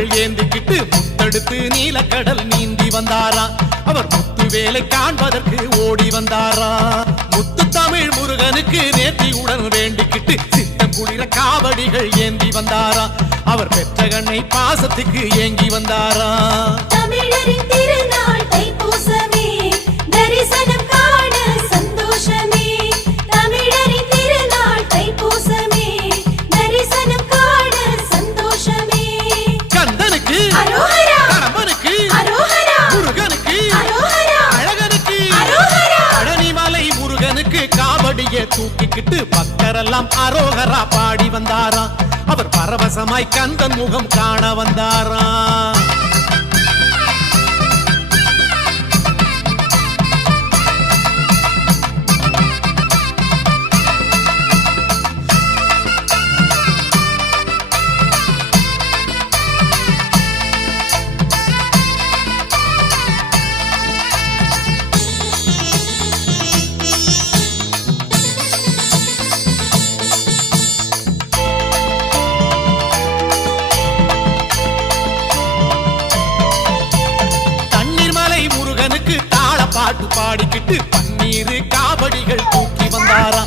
காவடிகள் ஏந்திக்கிட்டு முத்தெடுத்து நீலக்கடல் நீந்தி வந்தாரா. அவர் முத்து வேலை காண்பதற்கு ஓடி வந்தாரா. முத்து தமிழ் முருகனுக்கு நேர்த்தியுடன் வேண்டிக்கிட்டு சித்தம் குளிர காவடிகள் ஏந்தி வந்தாரா. அவர் பெற்ற கண்ணை பாசத்துக்கு ஏங்கி வந்தாரா. தமிழரின் திருநாள் தைப்பூசமே, தரிசனம் காண சந்தோஷமே. தமிழரின் திருநாள் தைப்பூசமே, தரிசனம் காண சந்தோஷமே. கந்தனுக்கு அரோகரா, கடம்பனுக்கு அரோகரா, முருகனுக்கு அரோகரா, அழகனுக்கு அரோகரா. பழனிமலை முருகனுக்கு காவடியை தூக்கிக்கிட்டு பக்தரெல்லாம் அரோகரா பாடி வந்தாரா. அவர் பரவசமாய் கந்தன் முகம் காண வந்தாரா. பாட்டு பாடிக்கிட்டு பன்னீர் காவடிகள் தூக்கி வந்தாரா.